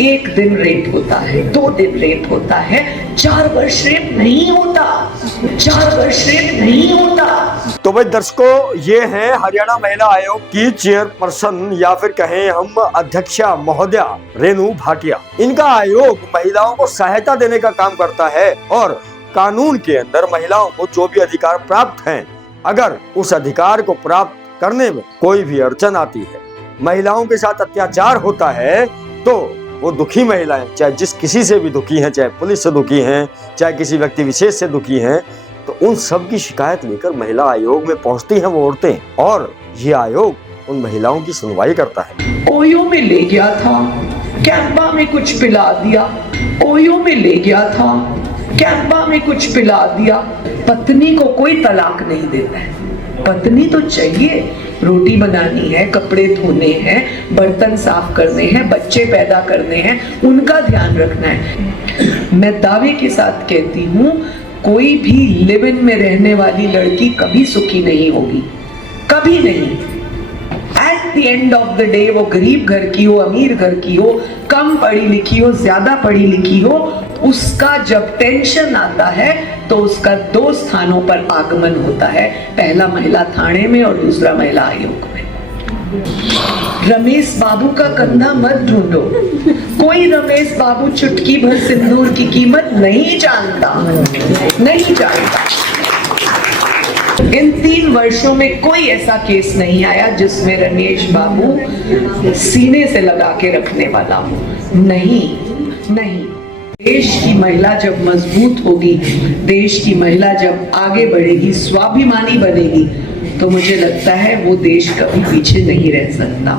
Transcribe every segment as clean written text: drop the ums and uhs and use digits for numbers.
1 दिन रेप होता है, 2 दिन रेप होता है, 4 वर्ष रेप नहीं होता, 4 वर्ष रेप नहीं होता। तो भाई दर्शकों, ये है हरियाणा महिला आयोग की चेयरपर्सन या फिर कहें हम अध्यक्षा महोदया रेणु भाटिया। इनका आयोग महिलाओं को सहायता देने का काम करता है और कानून के अंदर महिलाओं को जो भी अधिकार प्राप्त हैं, अगर उस अधिकार को प्राप्त करने में कोई भी अड़चन आती है, महिलाओं के साथ अत्याचार होता है, तो वो दुखी महिलाएं, चाहे जिस किसी से भी दुखी हैं, चाहे पुलिस से दुखी हैं, चाहे किसी व्यक्ति विशेष से दुखी हैं, तो उन सब की शिकायत लेकर महिला आयोग में पहुंचती हैं वो औरतें और ये आयोग उन महिलाओं की सुनवाई करता है। ओयो में ले गया था, कैंपा में कुछ पिला दिया, ओयो में ले गया था, कैंपा में कुछ पिला दिया। पत्नी को कोई तलाक नहीं देता है, पत्नी तो चाहिए, रोटी बनानी है, कपड़े धोने हैं, बर्तन साफ करने हैं, बच्चे पैदा करने हैं, उनका ध्यान रखना है। मैं दावे के साथ कहती हूँ, कोई भी लिव इन में रहने वाली लड़की कभी सुखी नहीं होगी, कभी नहीं। At the end of the day, वो गरीब घर की हो, अमीर घर की हो, कम पढ़ी लिखी हो, ज्यादा पढ़ी लिखी हो, उसका जब टेंशन आता है तो उसका 2 स्थानों पर आगमन होता है, पहला महिला थाने में और दूसरा महिला आयोग में। रमेश बाबू का कंधा मत ढूंढो, कोई रमेश बाबू चुटकी भर सिंदूर की कीमत नहीं जानता, नहीं जानता। इन 3 वर्षों में कोई ऐसा केस नहीं आया जिसमें रमेश बाबू सीने से लगा के रखने वाला हो, नहीं, नहीं। देश की महिला जब मजबूत होगी, देश की महिला जब आगे बढ़ेगी, स्वाभिमानी बनेगी, तो मुझे लगता है वो देश कभी पीछे नहीं रह सकता।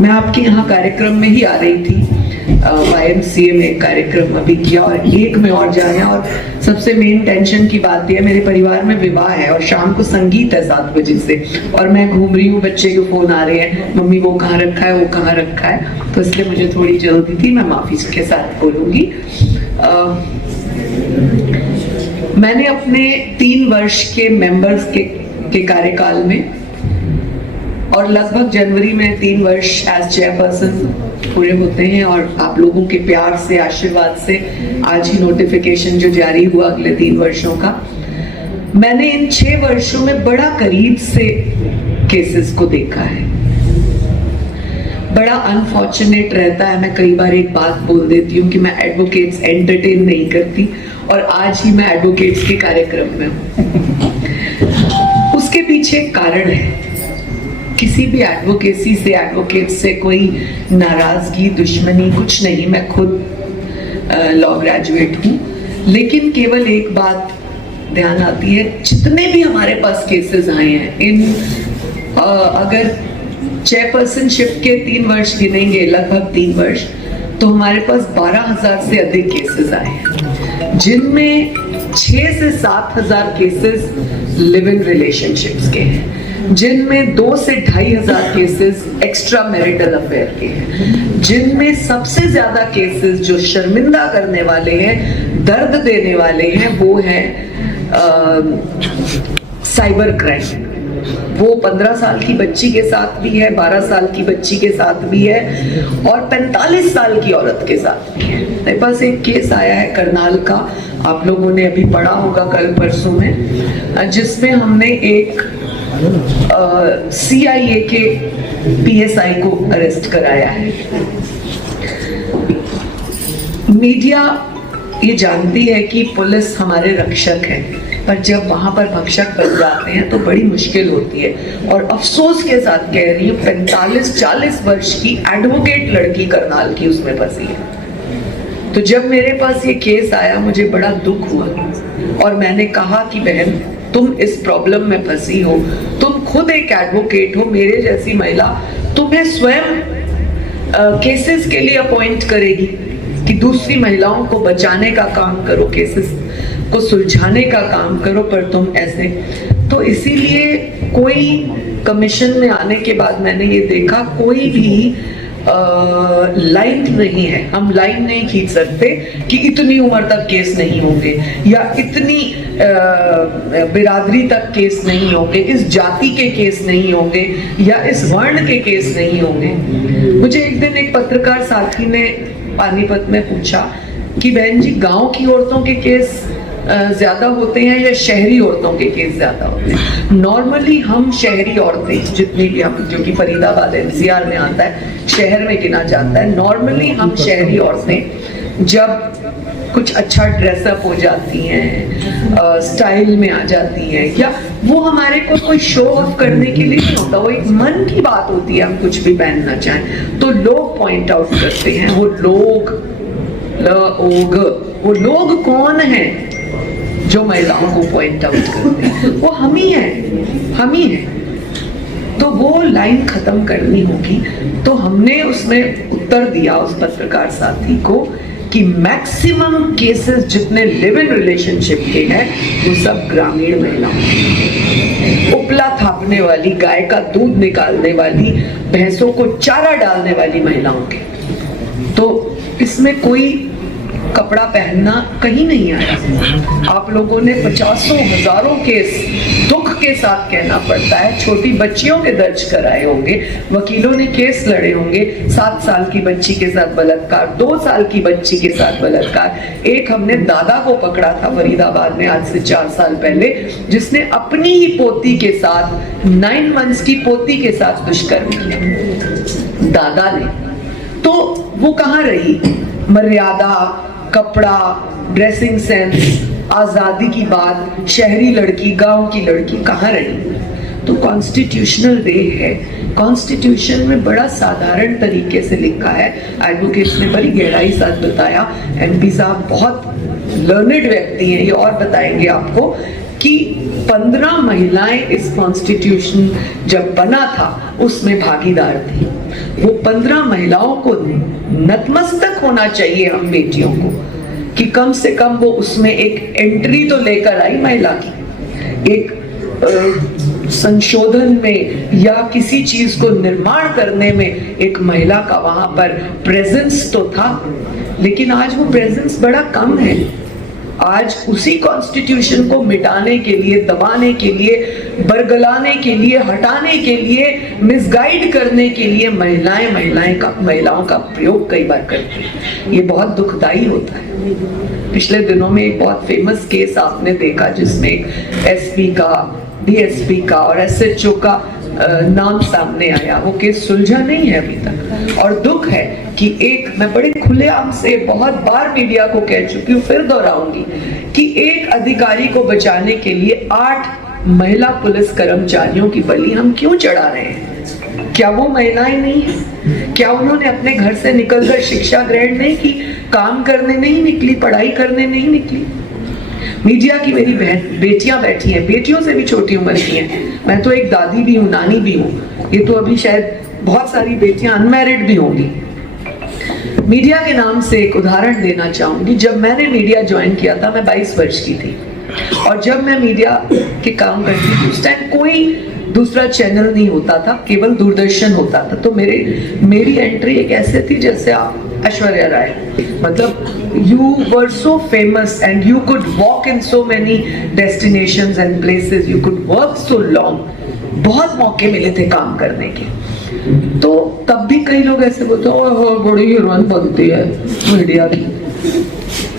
मैं आपके यहाँ कार्यक्रम में ही आ रही थी, YMCA में एक कार्यक्रम अभी किया और एक में और जाना, और सबसे मेन टेंशन की बात यह है, मेरे परिवार में विवाह है और शाम को संगीत है 7 बजे से, और मैं घूम रही हूँ, बच्चे के फोन आ रहे हैं, मम्मी वो कहाँ रखा है, वो कहाँ रखा है, तो इसलिए मुझे थोड़ी जल्दी थी, मैं माफी के साथ बोलूंगी। मैंने अपने 3 वर्ष के मेंबर्स के कार्यकाल में और लगभग जनवरी में 3 वर्ष एज चेयरपर्सन पूरे होते हैं, और आप लोगों के प्यार से, आशीर्वाद से आज ही नोटिफिकेशन जो जारी हुआ अगले 3 वर्षों का, मैंने इन 6 वर्षों में बड़ा करीब से केसेस को देखा है। बड़ा अनफॉर्चुनेट रहता है, मैं कई बार एक बात बोल देती हूँ कि मैं एडवोकेट्स एंटरटेन नहीं करती, और आज ही मैं एडवोकेट्स के कार्यक्रम में हूँ। उसके पीछे कारण है, किसी भी एडवोकेसी से, एडवोकेट से कोई नाराजगी, दुश्मनी कुछ नहीं, मैं खुद लॉ ग्रेजुएट हूँ, लेकिन केवल एक बात ध्यान आती है, जितने भी हमारे पास केसेस आए हैं, इन अगर चेयरपर्सनशिप के 3 वर्ष गिनेंगे, लगभग 3 वर्ष, तो हमारे पास 12,000 से अधिक केसेस आए हैं, जिनमें 6 से 7,000 केसेस लिव इन रिलेशनशिप्स के हैं, जिनमें 2 से 2,500 केसेस एक्स्ट्रा मैरिटल अफेयर के हैं, जिनमें सबसे ज्यादा केसेस जो शर्मिंदा करने वाले हैं, दर्द देने वाले हैं, वो हैं साइबर क्राइम। वो 15 साल की बच्ची के साथ भी है, 12 साल की बच्ची के साथ भी है, और 45 साल की औरत के साथ भी है। मेरे पास एक केस आया है करनाल का, आप लोगों ने अभी पढ़ा होगा कल परसों में, जिसमें हमने एक CIA के PSI को अरेस्ट कराया है। मीडिया ये जानती है कि पुलिस हमारे रक्षक है, पर जब वहां पर भक्षक बन जाते हैं तो बड़ी मुश्किल होती है, और अफसोस के साथ कह रही हूँ, 45-40 वर्ष की एडवोकेट लड़की करनाल की उसमें फंसी है। तो जब मेरे पास ये केस आया, मुझे बड़ा दुख हुआ, और मैंने कहा कि बहन, तुम इस प्रॉब्लम में फंसी हो, तुम खुद एक एडवोकेट हो, मेरे जैसी महिला तुम्हें स्वयं केसेस के लिए अपॉइंट करेगी कि दूसरी महिलाओं को बचाने का काम करो, केसेस को सुलझाने का काम करो, पर तुम ऐसे। तो इसीलिए कोई कमीशन में आने के बाद मैंने ये देखा, कोई भी लाइन नहीं है, हम लाइन नहीं खींच सकते कि इतनी उम्र तक केस नहीं होंगे, या इतनी बिरादरी तक केस नहीं होंगे, इस जाति के केस नहीं होंगे, या इस वर्ण के केस नहीं होंगे। मुझे एक दिन एक पत्रकार साथी ने पानीपत में पूछा कि बहन जी गांव की औरतों के केस ज्यादा होते हैं या शहरी औरतों के केस ज्यादा होते हैं। नॉर्मली हम शहरी औरतें जितनी भी, हम जो कि फरीदाबाद एनसीआर में आता है, शहर में गिना जाता है, नॉर्मली हम शहरी औरतें जब कुछ अच्छा ड्रेसअप हो जाती हैं, स्टाइल में आ जाती हैं, या वो हमारे को कोई शो ऑफ करने के लिए नहीं होता, वो एक मन की बात होती है, हम कुछ भी पहनना चाहें तो लोग पॉइंट आउट करते हैं। वो लोग कौन हैं जो महिलाओं को पॉइंट आउट करते हैं? वो हम ही हैं। तो वो लाइन खत्म करनी होगी। तो हमने उसमें उत्तर दिया उस पत्रकार साथी को कि मैक्सिमम केसेस जितने लिव इन रिलेशनशिप के हैं वो सब ग्रामीण महिलाओं, उपला थापने वाली, गाय का दूध निकालने वाली, भैंसों को चारा डालने वाली महिलाओं के। तो इसमें कोई कपड़ा पहनना कहीं नहीं आया। आप लोगों ने 50 हजारों केस दुख के साथ कहना पड़ता है, छोटी बच्चियों के दर्ज कराए होंगे, वकीलों ने केस लड़े होंगे, 7 साल की बच्ची के साथ बलात्कार, 2 साल की बच्ची के साथ बलात्कार। एक हमने दादा को पकड़ा था फरीदाबाद में आज से 4 साल पहले, जिसने अपनी ही पोती के साथ 9 मंथ्स की पोती के साथ दुष्कर्म किया, दादा ने। तो वो कहाँ रही मर्यादा, कपड़ा, ड्रेसिंग सेंस, आजादी की बात, शहरी लड़की, गांव की लड़की कहाँ रही? तो कॉन्स्टिट्यूशनल वे है। कॉन्स्टिट्यूशन में बड़ा साधारण तरीके से लिखा है, एडवोकेट्स ने बड़ी गहराई साथ बताया, एमपी साहब बहुत लर्नेड व्यक्ति हैं, ये और बताएंगे आपको कि 15 महिलाएं इस कॉन्स्टिट्यूशन जब बना था उसमें भागीदार थी। वो 15 महिलाओं को नतमस्तक होना चाहिए हम बेटियों को कि कम से कम वो उसमें एक एंट्री तो लेकर आई महिला की, एक संशोधन में या किसी चीज को निर्माण करने में एक महिला का वहां पर प्रेजेंस तो था। लेकिन आज वो प्रेजेंस बड़ा कम है। आज उसी कॉन्स्टिट्यूशन को मिटाने के लिए, दबाने के लिए, बरगलाने के लिए, हटाने के लिए, मिसगाइड करने के लिए महिलाओं का प्रयोग कई बार करते हैं। ये बहुत दुखदाई होता है। पिछले दिनों में एक बहुत फेमस केस आपने देखा जिसमें एसपी का, डीएसपी का और एसएचओ का नाम सामने आया। वो केस सुलझा नहीं है अभी तक। और दुख है कि मैं बड़े खुलेआम से बहुत बार मीडिया को कह चुकी हूँ, फिर दोहराऊंगी कि एक अधिकारी को बचाने के लिए 8 महिला पुलिस कर्मचारियों की बलि हम क्यों चढ़ा रहे हैं? क्या वो महिलाएं नहीं है? क्या उन्होंने अपने घर से निकलकर शिक्षा ग्रहण नहीं की, काम करने नहीं निकली, पढ़ाई करने नहीं निकली? मीडिया की मेरी बेटियां बैठी हैं, बेटियों से भी छोटी उम्र की हैं। मैं तो एक दादी भी हूँ, नानी भी हूँ। ये तो अभी शायद बहुत सारी बेटियां अनमैरिड भी होंगी। मीडिया के नाम से एक उदाहरण देना चाहूंगी। जब मैंने मीडिया ज्वाइन किया था मैं 22 वर्ष की थी, और जब मैं मीडिया के काम करती थी उस टाइम कोई दूसरा चैनल नहीं होता था, केवल दूरदर्शन होता था। तो मेरी एंट्री एक ऐसे थी जैसे आप ऐश्वर्या राय, मतलब you were so famous and you could walk in so many destinations and places, you could work so long. बहुत मौके मिले थे काम करने के। तो तब भी कई लोग ऐसे बोलते हैं बड़ी हीरोइन बनती है मीडिया की।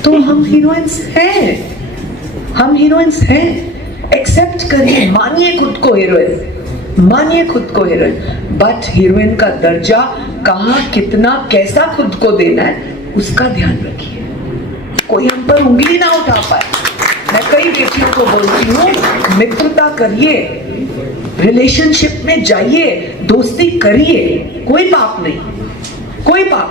तो हम हीरोइंस हैं, एक्सेप्ट करिए, मानिए खुद को हीरोइन, बट हीरोइन का दर्जा कहाँ, कितना, कैसा खुद को देना है उसका ध्यान रखिए। कोई हम पर उंगली ना उठा पाए। मैं कई बेटियों को बोलती हूँ, मित्रता करिए, रिलेशनशिप में जाइए, दोस्ती करिए, कोई पाप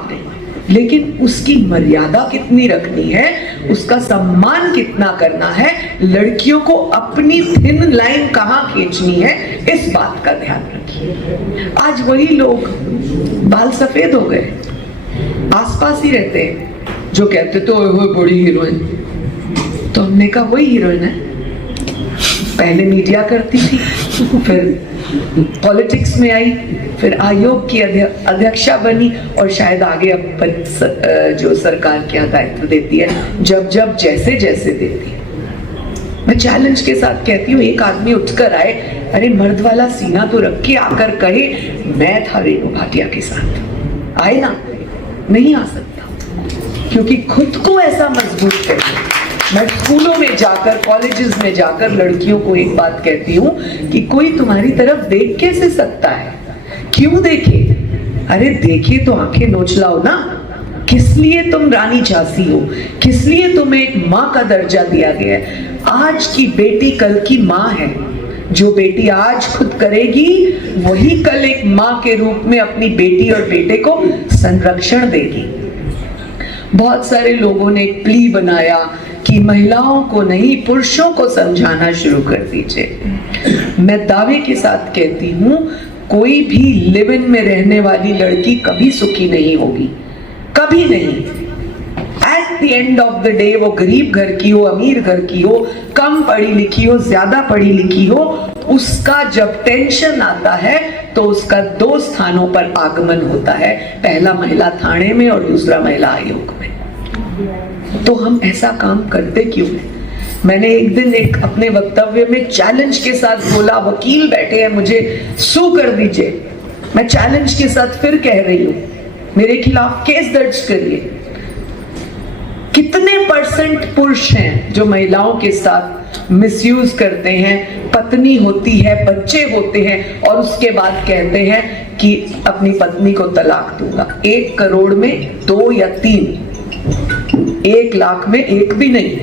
नहीं, लेकिन उसकी मर्यादा कितनी रखनी है, उसका सम्मान कितना करना है, लड़कियों को अपनी थिन लाइन कहाँ खींचनी है, इस बात का ध्यान रखिए। आज वही लोग बाल सफेद हो गए, आसपास ही रहते हैं, जो कहते तो वो बड़ी हीरोइन। तो हमने कहा वही हीरोइन है, पहले मीडिया करती थी, फिर पॉलिटिक्स में आई, फिर आयोग की अध्यक्षा बनी, और शायद आगे अब जो सरकार क्या दायित्व देती है, जब जैसे देती है। मैं चैलेंज के साथ कहती हूँ, एक आदमी उठकर आए, अरे मर्द वाला सीना तो रख के आकर कहे मैं था रेणु भाटिया के साथ, आए ना? नहीं आ सकता। क्योंकि खुद को ऐसा मजबूत करिए। मैं स्कूलों में जाकर, कॉलेजेस में जाकर लड़कियों को एक बात कहती हूँ कि कोई तुम्हारी तरफ देख कैसे सकता है? क्यों देखे? अरे देखे तो आंखें नोच लाओ ना। किस लिए तुम रानी झांसी हो? किस लिए तुम्हें एक माँ का दर्जा दिया गया है? आज की बेटी कल की माँ है। जो बेटी आज खुद करेगी वही कल एक माँ के रूप में अपनी बेटी और बेटे को संरक्षण देगी। बहुत सारे लोगों ने एक प्ली बनाया कि महिलाओं को नहीं, पुरुषों को समझाना शुरू कर दीजिए। मैं दावे के साथ कहती हूँ, कोई भी लिव इन में रहने वाली लड़की कभी सुखी नहीं होगी, कभी नहीं। At the end of the day, वो गरीब घर की हो, अमीर घर की हो, कम पढ़ी लिखी हो, ज्यादा पढ़ी लिखी हो, उसका जब टेंशन आता है तो उसका 2 स्थानों पर आगमन होता है, पहला महिला थाने में और दूसरा महिला आयोग में। तो हम ऐसा काम करते क्यों हैं? मैंने एक दिन एक अपने वक्तव्य में चैलेंज के साथ बोला, वकील बैठे हैं, मुझे सू कर दीजिए। मैं चैलेंज के साथ फिर कह रही हूं, मेरे खिलाफ केस दर्ज करिए। कितने % पुरुष हैं जो महिलाओं के साथ मिसयूज करते हैं? पत्नी होती है, बच्चे होते हैं और उसके बाद कहते हैं कि अपनी पत्नी को तलाक दूंगा। 1 करोड़ में 2 या 3, 1 लाख में 1 भी नहीं,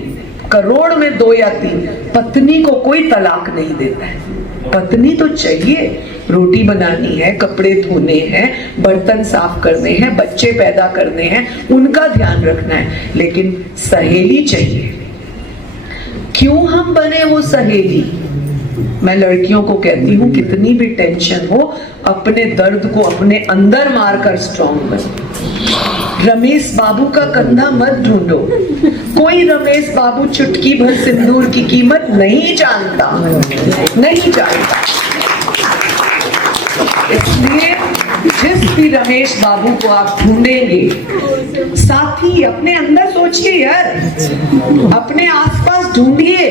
करोड़ में 2 या 3। पत्नी को कोई तलाक नहीं देता है। पत्नी तो चाहिए, रोटी बनानी है, कपड़े धोने हैं, बर्तन साफ करने हैं, बच्चे पैदा करने हैं, उनका ध्यान रखना है, लेकिन सहेली चाहिए। क्यों हम बने वो सहेली? मैं लड़कियों को कहती हूँ, कितनी भी टेंशन हो, अपने दर्द को अपने अंदर मारकर स्ट्रॉन्ग बनो। रमेश बाबू का कंधा मत ढूंढो। कोई रमेश बाबू चुटकी भर सिंदूर की कीमत नहीं जानता, नहीं जानता। इसलिए जिस भी रमेश बाबू को आप ढूंढेंगे, साथी अपने अंदर सोचिए यार, अपने आसपास ढूंढिए,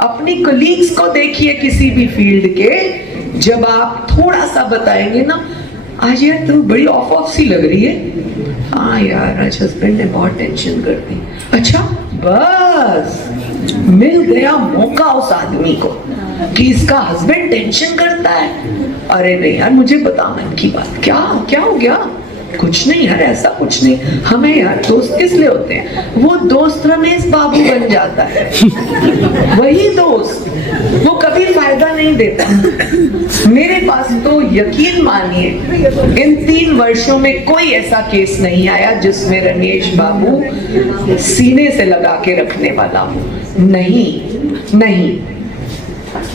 अपनी कलीग्स को देखिए किसी भी फील्ड के। जब आप थोड़ा सा बताएंगे ना, आज यार तू बड़ी ऑफ सी लग रही है, हाँ यार आज हस्बैंड ने बहुत टेंशन कर दी, अच्छा बस मिल गया मौका उस आदमी को कि इसका हस्बैंड टेंशन करता है। अरे नहीं यार, मुझे बता मन की बात, क्या हो गया? कुछ नहीं यार, ऐसा कुछ नहीं। हमें यार दोस्त किस लिए होते हैं? वो दोस्त रमेश बाबू बन जाता है। वही दोस्त, वो कभी फायदा नहीं देता। मेरे पास तो यकीन मानिए, इन 3 वर्षों में कोई ऐसा केस नहीं आया जिसमें रमेश बाबू सीने से लगा के रखने वाला हो। नहीं,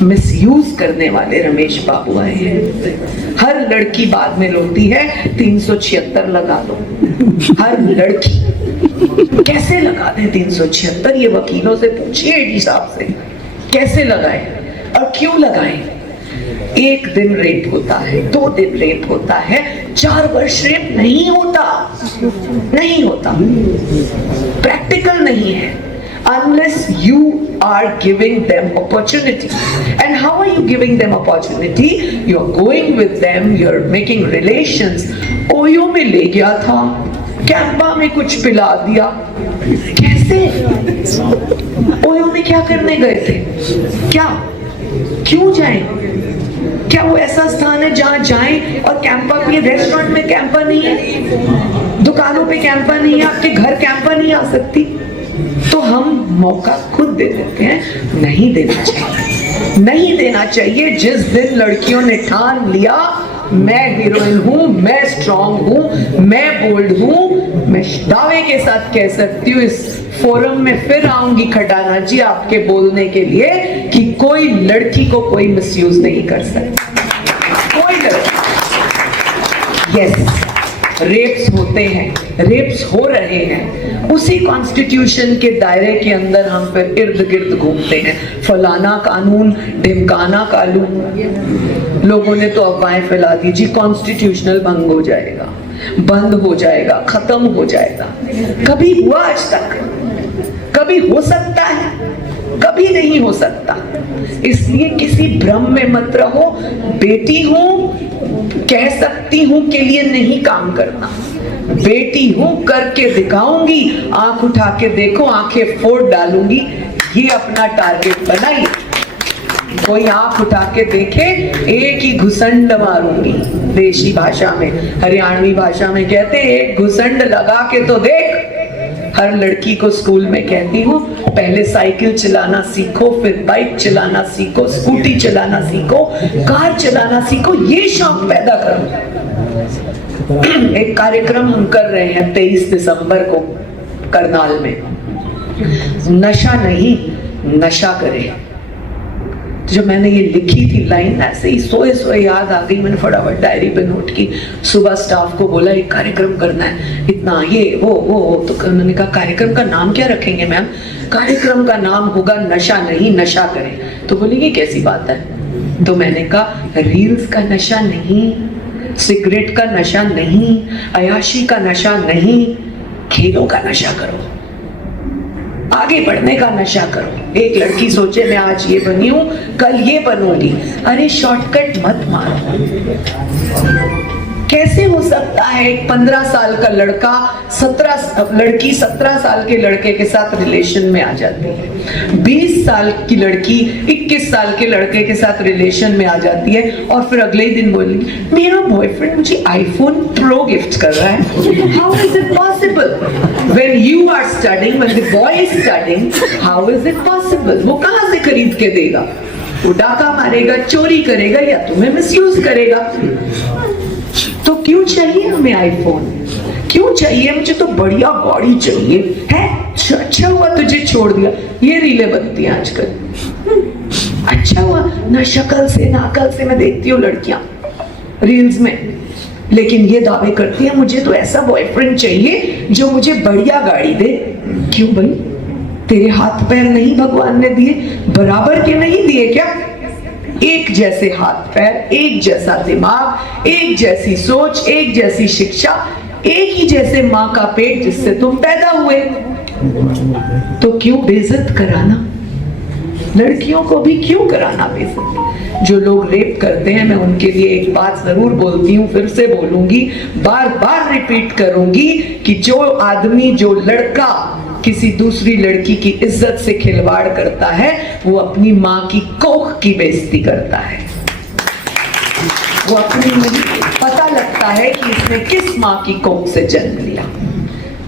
मिसयूज करने वाले रमेश बाबू आए हैं। हर लड़की बाद में रोती है 376 लगा दो। हर लड़की कैसे लगा दे 376? ये वकीलों से पूछिए, एडी साहब से, कैसे लगाए और क्यों लगाए? 1 दिन रेप होता है, 2 दिन रेप होता है, 4 वर्ष रेप नहीं होता। प्रैक्टिकल नहीं है unless you are giving them opportunity. And how are you giving them opportunity? You're going with them, you're making relations. OYO में ले गया था, कैंपा में कुछ पिला दिया। कैसे? ओयो में क्या करने गए थे? क्यों जाएं? क्या वो ऐसा स्थान है जहाँ जाएं और कैंपा पिए? रेस्टोरेंट में कैंपा नहीं है, दुकानों पे कैंपा नहीं है, आपके घर कैंपा नहीं आ सकती। तो हम मौका खुद दे देते हैं। नहीं देना चाहिए। जिस दिन लड़कियों ने ठान लिया मैं हीरोइन हूं, मैं स्ट्रॉन्ग हूं, मैं बोल्ड हूं, मैं दावे के साथ कह सकती हूँ, इस फोरम में फिर आऊंगी खटाना जी आपके बोलने के लिए कि कोई लड़की को कोई मिसयूज नहीं कर सकता। कोई लड़की। यस, रेप्स होते हैं, रेप्स हो रहे हैं, उसी कॉन्स्टिट्यूशन के दायरे के अंदर हम फिर इर्द गिर्द घूमते हैं। फलाना कानून, ढिमकाना कानून। लोगों ने तो अफवाहें फैला दी जी कॉन्स्टिट्यूशनल भंग हो जाएगा, बंद हो जाएगा, खत्म हो जाएगा। कभी हुआ आज तक? कभी हो सकता है? कभी नहीं हो सकता। इसलिए किसी भ्रम में मत रहो। बेटी हूं, कह सकती हूं के लिए नहीं काम करना। बेटी हूं, करके दिखाऊंगी, आंख उठा के देखो आंखें फोड़ डालूंगी, ये अपना टारगेट बनाइए। कोई आंख उठा के देखे, एक ही घुसंड मारूंगी। देशी भाषा में, हरियाणवी भाषा में कहते हैं एक घुसंड लगा के तो देख। हर लड़की को स्कूल में कहती हूँ, पहले साइकिल चलाना सीखो, फिर बाइक चलाना सीखो, स्कूटी चलाना सीखो, कार चलाना सीखो, ये शौक पैदा करो। एक कार्यक्रम हम कर रहे हैं 23 दिसंबर को करनाल में, नशा नहीं नशा करें। जब मैंने ये लिखी थी लाइन, ऐसे ही सोए सोए याद आ गई, मैंने फटाफट डायरी पे नोट की। सुबह स्टाफ को बोला एक कार्यक्रम करना है, इतना ये वो तो उन्होंने कहा कार्यक्रम का नाम क्या रखेंगे मैम? कार्यक्रम का नाम होगा नशा नहीं नशा करें। तो बोली ये कैसी बात है? तो मैंने कहा रील्स का नशा नहीं, सिगरेट का नशा नहीं, अयाशी का नशा नहीं, खेलों का नशा करो, आगे बढ़ने का नशा करो। एक लड़की सोचे मैं आज ये बनी हूं, कल ये बनूंगी, अरे शॉर्टकट मत मारो। कैसे हो सकता है एक 15 साल का लड़का लड़की 17 साल के लड़के के साथ रिलेशन में आ जाती है, 20 साल की लड़की 21 साल के लड़के के साथ रिलेशन में आ जाती है, और फिर अगले ही दिन बोली मेरा बॉयफ्रेंड मुझे आईफोन प्रो गिफ्ट कर रहा है। How is it possible? When you are studying, when the boy is studying, how is it possible? वो कहां से खरीद के देगा? वो डाका मारेगा, चोरी करेगा, या तुम्हें मिसयूज करेगा। तो क्यों चाहिए हमें आईफोन? क्यों चाहिए? मुझे तो बढ़िया गाड़ी चाहिए है। अच्छा हुआ तुझे छोड़ दिया। ये रीलें बनती हैं आजकल। अच्छा हुआ, ना शक्ल से ना अकल से मैं देखती हूँ लड़कियां रील्स में, लेकिन ये दावे करती है मुझे तो ऐसा बॉयफ्रेंड चाहिए जो मुझे बढ़िया गाड़ी दे। क्यों भाई? तेरे हाथ पैर नहीं भगवान ने दिए? बराबर के नहीं दिए क्या? एक जैसे हाथ पैर, एक जैसा दिमाग, एक जैसी सोच, एक जैसी शिक्षा, एक ही जैसे माँ का पेट जिससे तुम पैदा हुए। तो क्यों बेइज्जत कराना? लड़कियों को भी क्यों कराना बेइज्जत? जो लोग रेप करते हैं, मैं उनके लिए एक बात जरूर बोलती हूँ, फिर से बोलूंगी, बार बार रिपीट करूंगी कि जो आदमी, जो लड़का किसी दूसरी लड़की की इज्जत से खिलवाड़ करता है, वो अपनी माँ की कोख की बेइज्जती करता है। वो अपनी पता लगता है कि इसने किस माँ की कोख से जन्म लिया।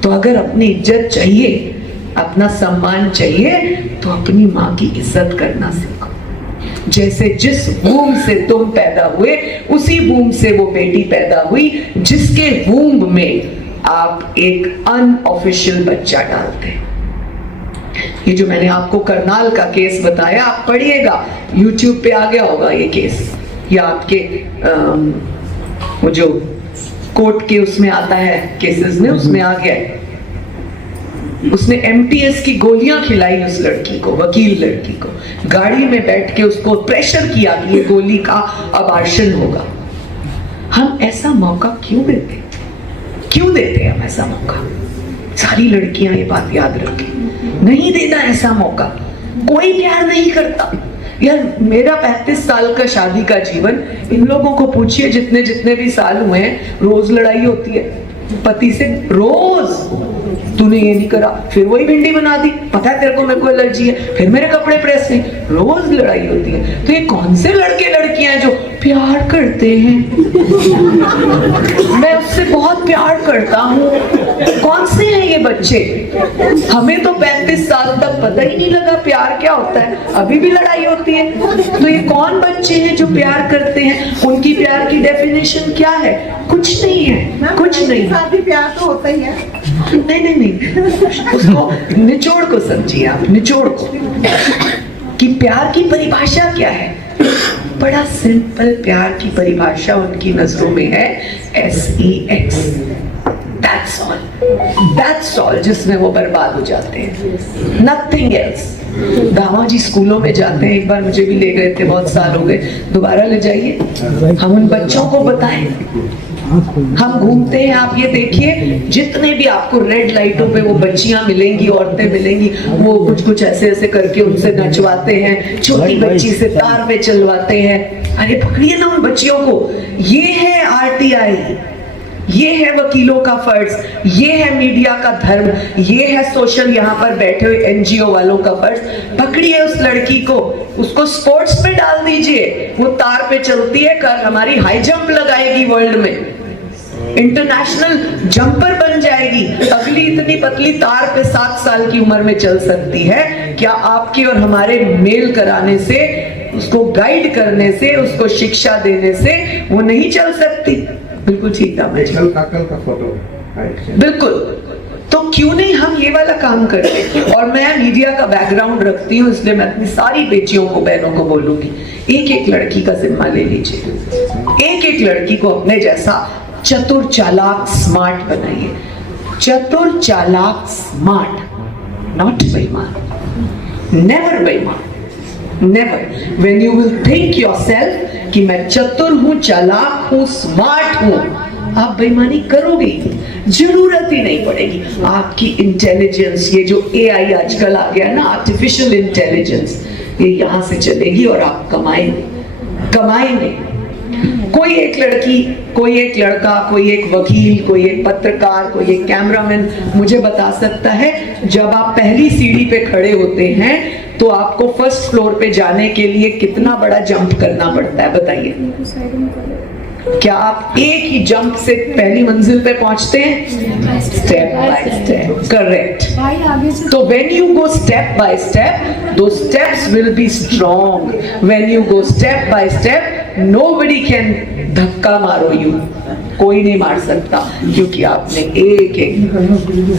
तो अगर अपनी इज्जत चाहिए, अपना सम्मान चाहिए, तो अपनी माँ की इज्जत करना सीखो। जैसे जिस वूम से तुम पैदा हुए, उसी वूम से वो बेटी पैदा हुई जिसके वूम में आप एक अनऑफिशियल बच्चा डालते हैं। ये जो मैंने आपको करनाल का केस बताया, आप पढ़िएगा, YouTube पे आ गया होगा ये केस, या आपके वो जो कोर्ट के उसमें आता है केसेस में, उसमें आ गया है। उसने MTS की गोलियां खिलाई उस लड़की को, वकील लड़की को, गाड़ी में बैठ के उसको प्रेशर किया कि ये गोली का अबार्शन होगा। हम ऐसा मौका क्यों देते? क्यों देते हैं हम ऐसा मौका? सारी लड़कियां ये बात याद रखें, नहीं देना ऐसा मौका। कोई प्यार नहीं करता यार। मेरा 35 साल का शादी का जीवन, इन लोगों को पूछिए जितने भी साल हुए हैं, रोज लड़ाई होती है पति से, रोज। तूने ये नहीं करा, फिर वही भिंडी बना दी, पता है तेरे को मेरे को एलर्जी है, फिर मेरे कपड़े प्रेस नहीं, रोज लड़ाई होती है। तो ये कौन से लड़के लड़कियां हैं जो प्यार करते हैं? मैं उससे बहुत प्यार करता हूँ। कौन से हैं ये बच्चे? हमें तो 35 साल तक पता ही नहीं लगा प्यार क्या होता है, अभी भी लड़ाई होती है। तो ये कौन बच्चे हैं जो प्यार करते हैं? उनकी प्यार की डेफिनेशन क्या है? कुछ नहीं है, कुछ नहीं। शादी प्यार तो होता ही है। नहीं, उसको निचोड़ को समझिए आप, निचोड़ को, कि प्यार की परिभाषा क्या है। बड़ा सिंपल, प्यार की परिभाषा उनकी नजरों में है SEX, that's all, जिसमें वो बर्बाद हो जाते हैं, nothing else। दामा जी स्कूलों में जाते हैं, एक बार मुझे भी ले गए थे, बहुत साल हो गए, दोबारा ले जाइए, हम उन बच्चों को बताएं। हम घूमते हैं, आप ये देखिए, जितने भी आपको रेड लाइटों पे वो बच्चियां मिलेंगी, औरतें मिलेंगी, वो कुछ ऐसे करके उनसे नचवाते हैं, छोटी बच्ची से तार पे चलवाते हैं। अरे पकड़िए ना उन बच्चियों को। ये है RTI, ये है वकीलों का फर्ज, ये है मीडिया का धर्म, ये है सोशल यहाँ पर बैठे हुए एनजीओ वालों का फर्ज। पकड़िए उस लड़की को, उसको स्पोर्ट्स में डाल दीजिए, वो तार पे चलती है, कल हमारी हाई जंप लगाएगी, वर्ल्ड में इंटरनेशनल जंपर बन जाएगी। अगली इतनी पतली तार पे 7 साल की उम्र में चल सकती है। क्या आपके और हमारे मेल कराने से, उसको गाइड करने से, उसको शिक्षा देने से वो नहीं चल सकती? बिल्कुल ठीक था का फोटो, बिल्कुल। तो क्यों नहीं हम ये वाला काम करते? और मैं मीडिया का बैकग्राउंड रखती हूँ, इसलिए मैं अपनी सारी बेटियों को, बहनों को बोलूंगी, एक एक लड़की का जिम्मा ले लीजिए, एक एक लड़की को अपने जैसा चतुर, चालाक, स्मार्ट बनाइए। चतुर, चालाक, स्मार्ट, नॉट बेईमान, नेवर बेईमान, never. When you will think yourself कि मैं चतुर हूं, चालाक हूं, स्मार्ट हूं, आप बेईमानी करोगे, जरूरत ही नहीं पड़ेगी। आपकी इंटेलिजेंस, ये जो एआई आजकल आ गया ना, आर्टिफिशियल इंटेलिजेंस, ये यहां से चलेगी और आप कमाएंगे, कमाएंगे। कोई एक लड़की, कोई एक लड़का, कोई एक वकील, कोई एक पत्रकार, कोई एक कैमरामैन मुझे बता सकता है, जब आप पहली सीढ़ी पे खड़े होते हैं तो आपको फर्स्ट फ्लोर पे जाने के लिए कितना बड़ा जंप करना पड़ता है, बताइए। क्या आप एक ही जंप से पहली मंजिल पे पहुंचते हैं? Step by step, correct. तो when you go step by step, दो steps will be strong. When you go step by step, nobody can धक्का मारो यू, कोई नहीं मार सकता, क्योंकि आपने एक एक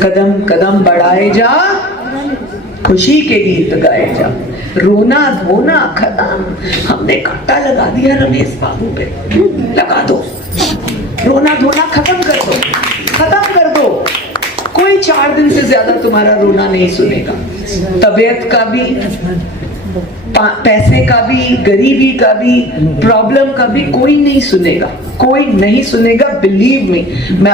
कदम कदम बढ़ाए जा, खुशी के गीत गाए जा, रोना धोना खत्म। हमने कांटा लगा दिया रमेश बाबू पे, लगा दो, रोना धोना खत्म कर दो, खत्म कर दो। कोई 4 दिन से ज्यादा तुम्हारा रोना नहीं सुनेगा। तबीयत का भी, पैसे का भी, गरीबी का भी, प्रॉब्लम का भी कोई नहीं सुनेगा, कोई नहीं सुनेगा, बिलीव मी। मैं